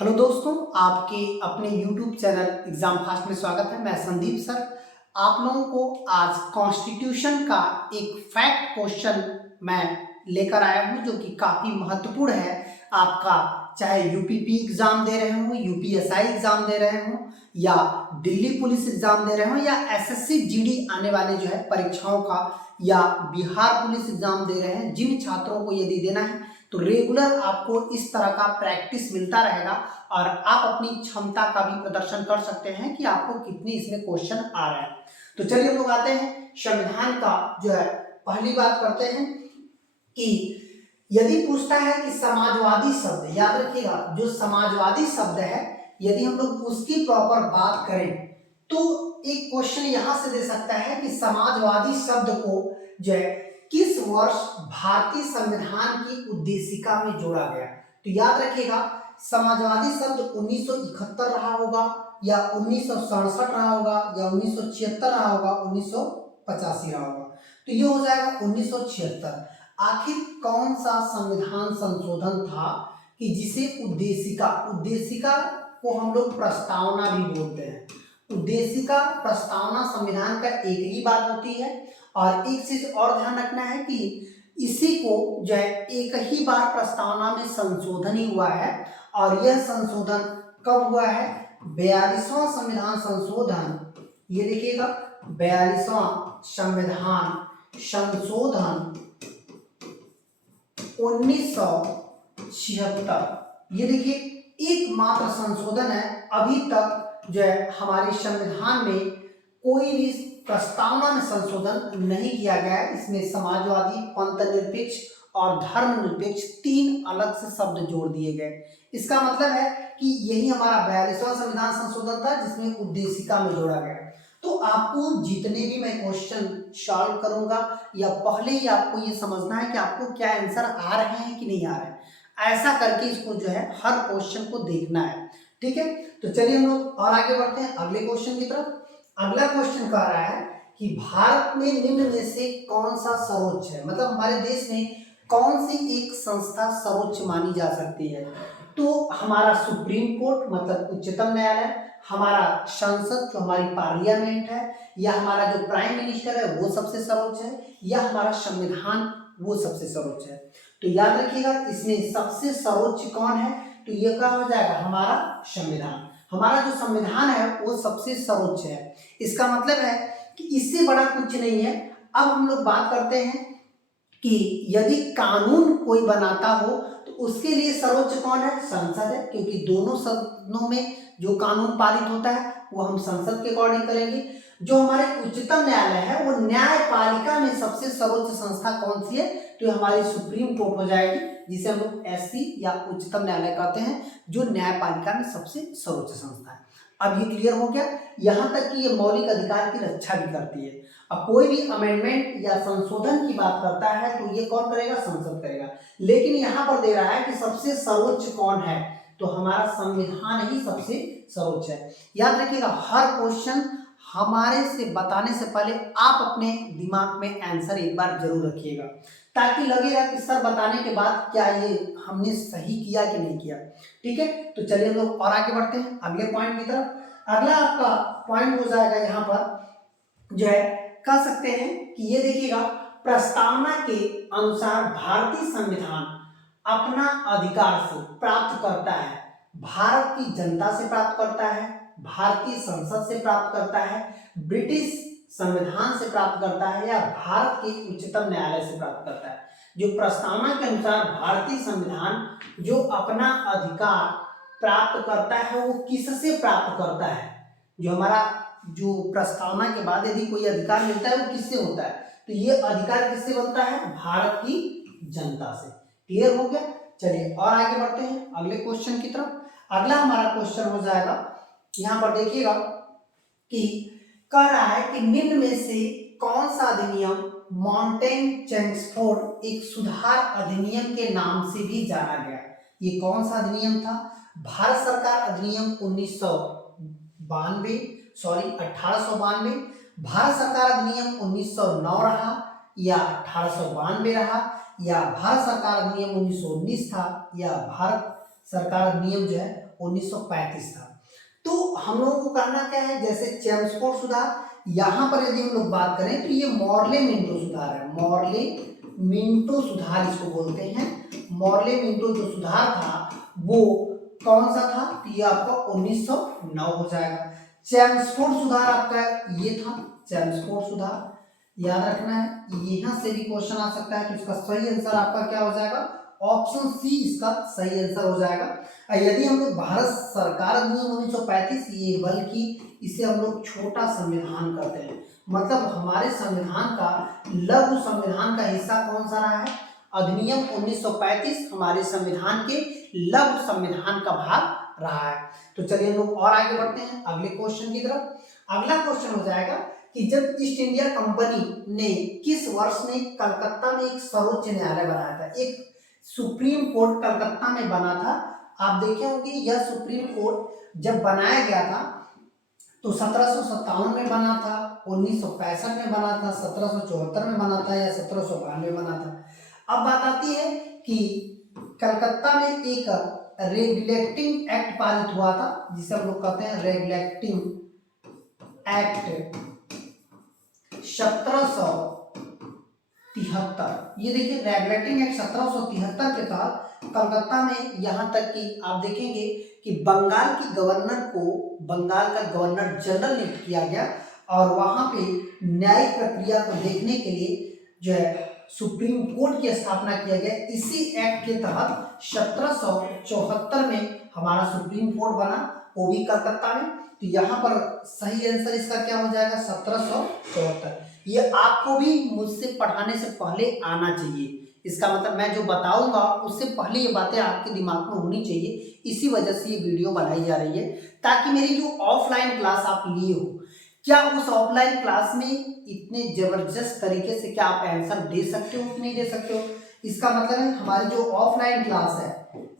Hello दोस्तों, आपके अपने YouTube चैनल एग्जाम फास्ट में स्वागत है। मैं संदीप सर आप लोगों को आज कॉन्स्टिट्यूशन का एक फैक्ट क्वेश्चन मैं लेकर आया हूं जो कि काफ़ी महत्वपूर्ण है। आपका चाहे यूपीपी एग्जाम दे रहे हो, यूपीएसआई एग्जाम दे रहे हो या दिल्ली पुलिस एग्जाम दे रहे हो या एसएससी जीडी आने वाले जो है परीक्षाओं का या बिहार पुलिस एग्जाम दे रहे हैं, जिन छात्रों को यदि देना है तो रेगुलर आपको इस तरह का प्रैक्टिस मिलता रहेगा और आप अपनी क्षमता का भी प्रदर्शन कर सकते हैं कि आपको कितनी इसमें क्वेश्चन आ रहा है। तो चलिए हम लोग आते हैं संविधान का जो है। पहली बात करते हैं कि यदि पूछता है कि समाजवादी शब्द, याद रखिएगा जो समाजवादी शब्द है यदि हम लोग उसकी प्रॉपर बात करें तो एक क्वेश्चन यहां से दे सकता है कि समाजवादी शब्द को जो है किस वर्ष भारतीय संविधान की उद्देशिका में जोड़ा गया। तो याद रखिएगा समाजवादी शब्द 1971 रहा होगा या 1967 रहा होगा या 1976 रहा होगा, 1985 रहा होगा। तो ये हो जाएगा 1976। आखिर कौन सा संविधान संशोधन था कि जिसे उद्देशिका को हम लोग प्रस्तावना भी बोलते हैं। उद्देशिका प्रस्तावना संविधान का एक ही बात होती है। और एक चीज और ध्यान रखना है कि इसी को जो है एक ही बार प्रस्तावना में संशोधन ही हुआ है और यह संशोधन कब हुआ है? 42वां संविधान संशोधन। ये देखिएगा 42वां संविधान संशोधन 1976। ये देखिए एकमात्र संशोधन है। अभी तक जो है हमारे संविधान में कोई भी प्रस्तावना में संशोधन नहीं किया गया है। इसमें समाजवादी, पंथ निरपेक्ष और धर्मनिरपेक्ष तीन अलग से शब्द जोड़ दिए गए। इसका मतलब है कि यही हमारा 42वां संविधान संशोधन था जिसमें उद्देशिका में जोड़ा गया। तो आपको जितने भी मैं क्वेश्चन सॉल्व करूंगा या पहले ही आपको ये समझना है कि आपको क्या आंसर आ रहे हैं कि नहीं आ रहे हैं। ऐसा करके इसको जो है हर क्वेश्चन को देखना है, ठीक है। तो चलिए हम लोग और आगे बढ़ते हैं अगले क्वेश्चन की तरफ। अगला क्वेश्चन कह रहा है कि भारत में निम्न में से कौन सा सर्वोच्च है, मतलब हमारे देश में कौन सी एक संस्था सर्वोच्च मानी जा सकती है। तो हमारा सुप्रीम कोर्ट मतलब उच्चतम न्यायालय, हमारा संसद जो हमारी पार्लियामेंट है, या हमारा जो प्राइम मिनिस्टर है वो सबसे सर्वोच्च है, या हमारा संविधान वो सबसे सर्वोच्च है। तो याद रखिएगा इसमें सबसे सर्वोच्च कौन है, तो ये क्या हो जाएगा हमारा संविधान। हमारा जो संविधान है वो सबसे सर्वोच्च है। इसका मतलब है कि इससे बड़ा कुछ नहीं है। अब हम लोग बात करते हैं कि यदि कानून कोई बनाता हो तो उसके लिए सर्वोच्च कौन है? संसद है, क्योंकि दोनों सदनों में जो कानून पारित होता है वो हम संसद के अकॉर्डिंग करेंगे। जो हमारे उच्चतम न्यायालय है वो न्यायपालिका में सबसे सर्वोच्च संस्था कौन सी है, तो हमारी सुप्रीम कोर्ट हो जाएगी, जिसे हम लोग एससी या उच्चतम न्यायालय कहते हैं, जो न्यायपालिका में सबसे सर्वोच्च संस्था है। अब ये क्लियर हो गया। यहाँ तक कि ये मौलिक अधिकार की रक्षा भी करती है। अब कोई भी अमेंडमेंट या संशोधन की बात करता है तो ये कौन करेगा? संसद करेगा। लेकिन यहाँ पर दे रहा है कि सबसे सर्वोच्च कौन है, तो हमारा संविधान ही सबसे सर्वोच्च है। याद रखिएगा हर क्वेश्चन हमारे से बताने से पहले आप अपने दिमाग में आंसर एक बार जरूर रखिएगा, ताकि लगेगा कि सर बताने के बाद क्या ये हमने सही किया कि नहीं किया। ठीक है, तो चलिए हम लोग और आगे बढ़ते हैं अगले पॉइंट की तरफ। अगला आपका पॉइंट हो जाएगा यहाँ पर जो है कह सकते हैं कि ये देखिएगा प्रस्तावना के अनुसार भारतीय संविधान अपना अधिकार से प्राप्त करता है, भारत की जनता से प्राप्त करता है, भारतीय संसद से प्राप्त करता है, ब्रिटिश संविधान से प्राप्त करता है, या भारत के उच्चतम न्यायालय से प्राप्त करता है। जो प्रस्तावना के अनुसार भारतीय संविधान जो अपना अधिकार प्राप्त करता है वो किससे प्राप्त करता है? जो हमारा जो प्रस्तावना के बाद यदि कोई अधिकार मिलता है वो किससे होता है, तो ये अधिकार किससे बनता है? भारत की जनता से। क्लियर हो गया। चलिए और आगे बढ़ते हैं अगले क्वेश्चन की तरफ। अगला हमारा क्वेश्चन हो जाएगा, यहाँ पर देखिएगा कि कह रहा है कि निम्न में से कौन सा अधिनियम माउंटेन चेम्सफोर्ड एक सुधार अधिनियम के नाम से भी जाना गया। ये कौन सा अधिनियम था? भारत सरकार अधिनियम 1892, भारत सरकार अधिनियम 1909 रहा या 1892 रहा, या भारत सरकार अधिनियम 1919 था, या भारत सरकार अधिनियम जो है 1935 था। तो हम लोगों को करना क्या है, जैसे चेम्सफोर्ड सुधार, यहाँ पर यदि हम लोग बात करें तो ये मॉर्ले मिंटो सुधार है। मॉर्ले मिंटो सुधार इसको बोलते हैं। मॉर्ले मिंटो जो सुधार था वो कौन सा था, तो ये आपका 1909 हो जाएगा। चेम्सफोर्ड सुधार आपका ये था, चेम्सफोर्ड सुधार याद रखना है, यहां से भी क्वेश्चन आ सकता है। तो इसका सही आंसर आपका क्या हो जाएगा, ऑप्शन सी इसका सही आंसर हो जाएगा। यदि हम लोग भारत सरकार अधिनियम 1935, ये बल्कि इसे हम लोग छोटा संविधान करते हैं, मतलब हमारे संविधान का लघु संविधान का हिस्सा कौन सा रहा है, अधिनियम 1935 हमारे संविधान के लघु संविधान का भाग रहा है। तो चलिए हम लोग और आगे बढ़ते हैं अगले क्वेश्चन की तरफ। अगला क्वेश्चन हो जाएगा कि जब ईस्ट इंडिया कंपनी ने किस वर्ष में कलकत्ता में एक सर्वोच्च न्यायालय बनाया था, एक सुप्रीम कोर्ट कलकत्ता में बना था। आप देखे होंगे यह सुप्रीम कोर्ट जब बनाया गया था तो 1757 में बना था, 1965 में बना था, 1774 में बना था या 1792 में बना था। अब बात आती है कि कलकत्ता में एक रेगुलेटिंग एक्ट पारित हुआ था, जिसे हम लोग कहते हैं रेगुलेटिंग एक्ट 1773। ये देखिए रेगुलेटिंग एक्ट 1773 के तहत कलकत्ता में यहाँ तक कि आप देखेंगे कि बंगाल की गवर्नर को बंगाल का गवर्नर जनरल नियुक्त किया गया और वहाँ पे न्यायिक प्रक्रिया को देखने के लिए जो है सुप्रीम कोर्ट की स्थापना किया गया। इसी एक्ट के तहत 1774 में हमारा सुप्रीम कोर्ट बना, वो भी कलकत्ता में। तो यहाँ पर सही आंसर इसका क्या हो जाएगा, 1774। ये आपको भी मुझसे पढ़ाने से पहले आना चाहिए, इसका मतलब मैं जो बताऊंगा उससे पहले ये बातें आपके दिमाग में होनी चाहिए। इसी वजह से ये वीडियो बनाई जा रही है, ताकि मेरी जो ऑफलाइन क्लास आप लिए हो, क्या उस ऑफलाइन क्लास में इतने जबरदस्त तरीके से क्या आप आंसर दे सकते हो कि नहीं दे सकते हो। इसका मतलब है हमारी जो ऑफलाइन क्लास है,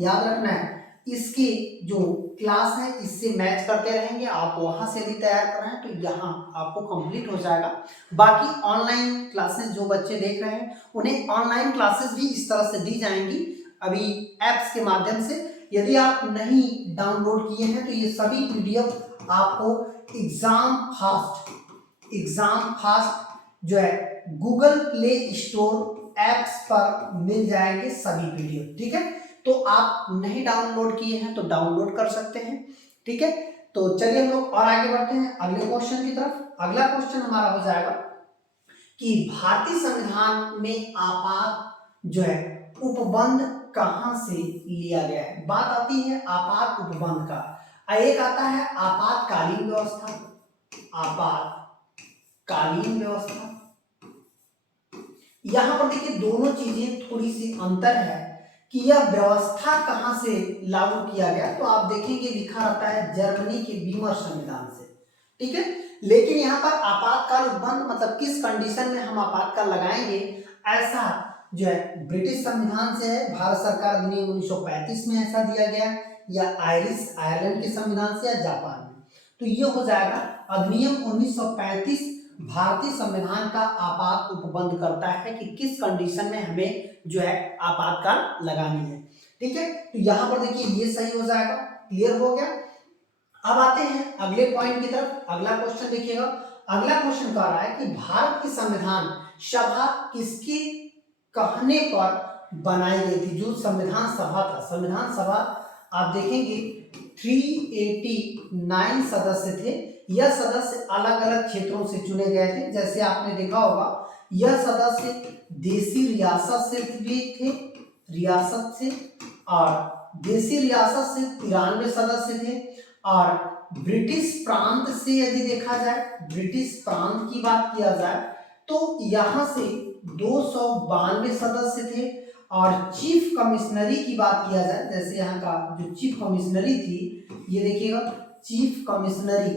याद रखना है, इसकी जो क्लास है इससे मैच करते रहेंगे। आप वहां से यदि तैयार कर रहे हैं तो यहाँ आपको कंप्लीट हो जाएगा। बाकी ऑनलाइन क्लासेस जो बच्चे देख रहे हैं उन्हें ऑनलाइन क्लासेस भी इस तरह से दी जाएंगी अभी एप्स के माध्यम से। यदि आप नहीं डाउनलोड किए हैं तो ये सभी पीडीएफ आपको एग्जाम फास्ट जो है गूगल प्ले स्टोर एप्स पर मिल जाएंगे सभी पीडीएफ, ठीक है। तो आप नहीं डाउनलोड किए हैं तो डाउनलोड कर सकते हैं, ठीक है। तो चलिए हम लोग और आगे बढ़ते हैं अगले क्वेश्चन की तरफ। अगला क्वेश्चन हमारा हो जाएगा कि भारतीय संविधान में आपात जो है उपबंध कहां से लिया गया है। बात आती है आपात उपबंध का। एक आता है आपातकालीन व्यवस्था, आपातकालीन व्यवस्था। यहां पर देखिए दोनों चीजें थोड़ी सी अंतर है कि यह व्यवस्था कहां से लागू किया गया। तो आप देखेंगे लिखा रहता है जर्मनी के वीमर संविधान से, ठीक है। लेकिन यहाँ पर आपातकाल उपबंध मतलब किस कंडीशन में हम आपातकाल लगाएंगे, ऐसा जो है ब्रिटिश संविधान से है, भारत सरकार अधिनियम 1935 में ऐसा दिया गया, या आयरलैंड के संविधान से, या जापान में। तो ये हो जाएगा अधिनियम 1935 भारतीय संविधान का आपात उपबंध करता है कि किस कंडीशन में हमें जो है आपातकाल लगानी है, ठीक है। तो यहाँ पर देखिए ये सही हो जाएगा, क्लियर हो गया। अब आते हैं अगले पॉइंट की तरफ। अगला क्वेश्चन देखिएगा। अगला क्वेश्चन कह रहा है कि भारत की संविधान सभा किसके कहने पर बनाई गई थी। जो संविधान सभा था, संविधान सभा आप देखेंगे 389 सदस्य थे। यह सदस्य अलग अलग क्षेत्रों से चुने गए थे। जैसे आपने देखा होगा यह सदस्य देसी रियासत से भी थे, रियासत से, और देसी रियासत से 93 सदस्य थे, और ब्रिटिश प्रांत से यदि देखा जाए, ब्रिटिश प्रांत की बात किया जाए तो यहाँ से 292 सदस्य थे, और चीफ कमिश्नरी की बात किया जाए, जैसे यहाँ का जो चीफ कमिश्नरी थी, ये देखिएगा चीफ कमिश्नरी,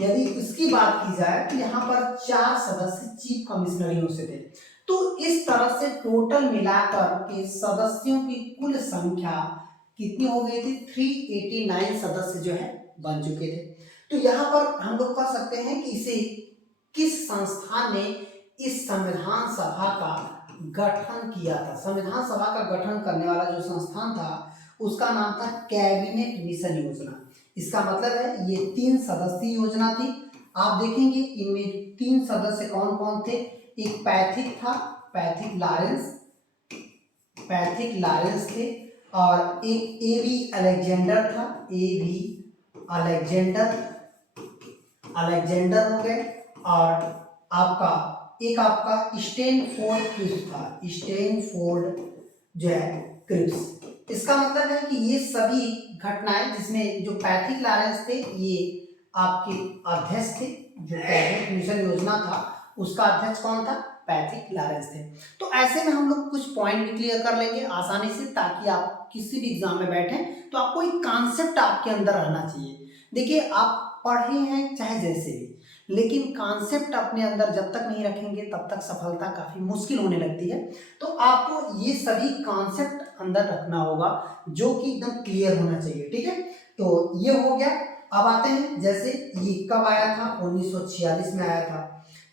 यदि इसकी बात की जाए तो यहाँ पर 4 सदस्य चीफ कमिश्नरियों से थे। तो इस तरह से टोटल मिलाकर के सदस्यों की कुल संख्या कितनी हो गई थी, 389 सदस्य जो है बन चुके थे। तो यहाँ पर हम लोग कह सकते हैं कि इसे किस संस्थान ने इस संविधान सभा का गठन किया था। संविधान सभा का गठन करने वाला जो संस्थान था उसका नाम था कैबिनेट मिशन योजना। इसका मतलब है ये 3 सदस्यीय योजना थी। आप देखेंगे इनमें 3 सदस्य कौन कौन थे। एक पैथिक था, पैथिक लॉरेंस थे, और एक एवी अलेक्जेंडर था, एवी अलेक्जेंडर हो गए, और आपका स्टैनफोर्ड क्रिप्स था, स्टैनफोर्ड जो है क्रिप्स। इसका मतलब है कि ये सभी घटनाएं जिसमें जो पैथिक लॉरेंस थे ये आपके अध्यक्ष थे, जो कैबिनेट मिशन योजना था उसका अध्यक्ष कौन था, पैथिक लॉरेंस थे। तो ऐसे में हम लोग कुछ पॉइंट भी क्लियर कर लेंगे आसानी से, ताकि आप किसी भी एग्जाम में बैठें तो आपको एक कॉन्सेप्ट आपके अंदर रहना चाहिए। देखिए आप पढ़े हैं चाहे जैसे भी, लेकिन कॉन्सेप्ट अपने अंदर जब तक नहीं रखेंगे तब तक सफलता काफी मुश्किल होने लगती है। तो आपको ये सभी कॉन्सेप्ट अंदर रखना होगा जो कि एकदम क्लियर होना चाहिए, ठीक है। तो ये हो गया। अब आते हैं, जैसे ये कब आया था, 1946 में आया था।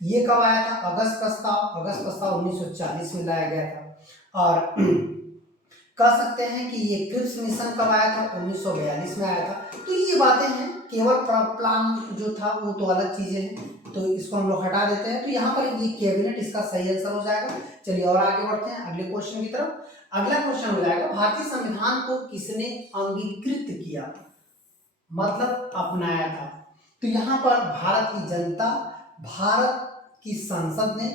ये कब आया था, अगस्त प्रस्ताव 1940 में लाया गया था। और कह सकते हैं कि ये क्रिप्स मिशन कब आया था, 1942 में आया था। तो ये बातें हैं, केवल प्लान जो था वो तो अलग चीजें हैं, तो इसको हम लोग हटा देते हैं। तो यहाँ पर ये कैबिनेट इसका सही आंसर हो जाएगा। चलिए और आगे बढ़ते हैं अगले क्वेश्चन की तरफ। अगला क्वेश्चन हो जाएगा, भारतीय संविधान को किसने अंगीकृत किया, मतलब अपनाया था। तो यहाँ पर भारत की जनता, भारत की संसद ने,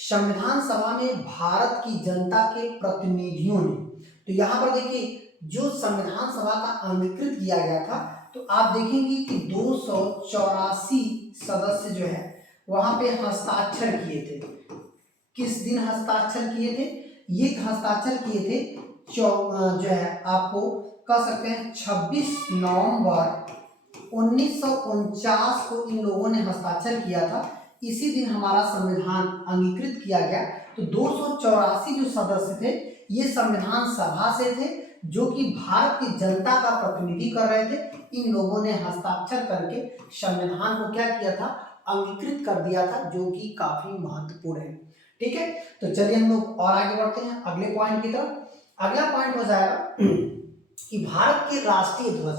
संविधान सभा में भारत की जनता के प्रतिनिधियों ने। तो यहाँ पर देखिए जो संविधान सभा का अंगीकृत किया गया था, तो आप देखेंगे कि 284 सदस्य जो है वहां पे हस्ताक्षर किए थे। किस दिन हस्ताक्षर किए थे, ये हस्ताक्षर किए थे जो है आपको कह सकते हैं 26 नवंबर 1949 को इन लोगों ने हस्ताक्षर किया था। इसी दिन हमारा संविधान अंगीकृत किया गया। तो 284 जो सदस्य थे ये संविधान सभा से थे, जो कि भारत की जनता का प्रतिनिधि कर रहे थे। इन लोगों ने हस्ताक्षर करके संविधान को क्या किया था, अंगीकृत कर दिया था, जो कि काफी महत्वपूर्ण है, ठीक है। तो चलिए हम लोग और आगे बढ़ते हैं अगले पॉइंट की तरफ। अगला पॉइंट हो जाएगा कि भारत के राष्ट्रीय ध्वज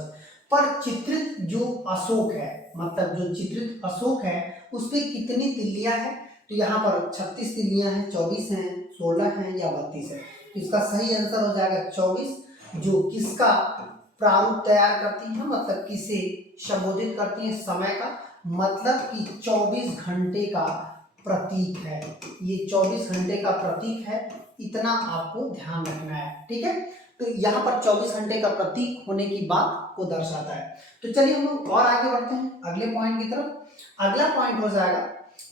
पर चित्रित जो अशोक है, मतलब जो चित्रित अशोक है उस पे कितनी तिल्लियां हैं। तो यहाँ पर 36 तिल्लियां हैं, 24 हैं, 16 हैं या 32 है। तो इसका सही आंसर हो जाएगा 24, जो किसका प्रारूप तैयार करती है, मतलब किसे संबोधित करती है, समय का, मतलब कि 24 घंटे का प्रतीक है। ये 24 घंटे का प्रतीक है, इतना आपको ध्यान रखना है, ठीक है। तो यहाँ पर 24 घंटे का प्रतीक होने की बात को दर्शाता है। तो चलिए हम लोग और आगे बढ़ते हैं अगले पॉइंट की तरफ। अगला पॉइंट हो जाएगा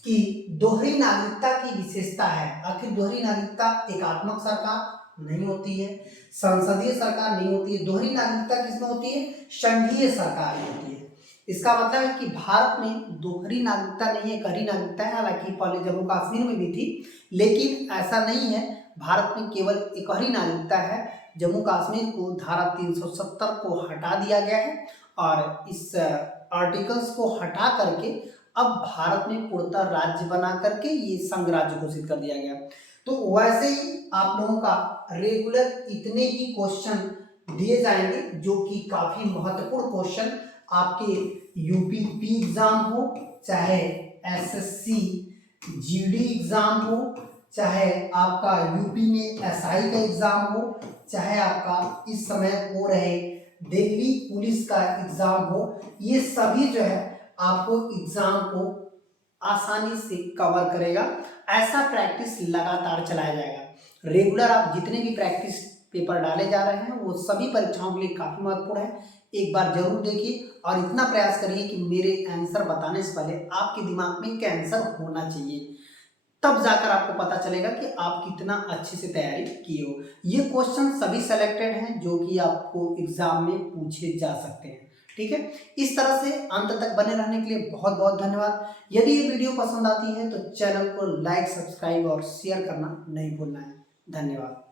कि दोहरी नागरिकता की विशेषता है। आखिर दोहरी नागरिकता एकात्मक सरकार नहीं होती है, संसदीय सरकार नहीं होती है। दोहरी नागरिकता किसमें होती है, संघीय सरकार में होती है। इसका मतलब है कि भारत में दोहरी नागरिकता नहीं है, एकहरी नागरिकता है। हालांकि पहले जम्मू कश्मीर में भी थी, लेकिन ऐसा नहीं है। भारत में केवल एकहरी नागरिकता है। जम्मू कश्मीर को धारा 370 को हटा दिया गया है, और इस आर्टिकल्स को हटा करके अब भारत में पूर्णतः राज्य बना करके ये संघ राज्य घोषित कर दिया गया। तो वैसे ही आप लोगों का रेगुलर इतने ही क्वेश्चन दिए जाएंगे, जो कि काफी महत्वपूर्ण क्वेश्चन आपके यूपी एग्जाम हो, चाहे एसएससी जीडी एग्जाम हो, चाहे आपका यूपी में एसआई का एग्जाम हो, चाहे आपका इस समय हो रहे दिल्ली पुलिस का एग्जाम हो, ये सभी जो है आपको एग्जाम को आसानी से कवर करेगा। ऐसा प्रैक्टिस लगातार चलाया जाएगा। रेगुलर आप जितने भी प्रैक्टिस पेपर डाले जा रहे हैं वो सभी परीक्षाओं के लिए काफी महत्वपूर्ण है। एक बार जरूर देखिए और इतना प्रयास करिए कि मेरे आंसर बताने से पहले आपके दिमाग में क्या आंसर होना चाहिए, तब जाकर आपको पता चलेगा कि आप कितना अच्छे से तैयारी किए हो। ये क्वेश्चन सभी सेलेक्टेड हैं जो कि आपको एग्जाम में पूछे जा सकते हैं, ठीक है। इस तरह से अंत तक बने रहने के लिए बहुत बहुत धन्यवाद। यदि ये वीडियो पसंद आती है तो चैनल को लाइक, सब्सक्राइब और शेयर करना नहीं भूलना है। धन्यवाद।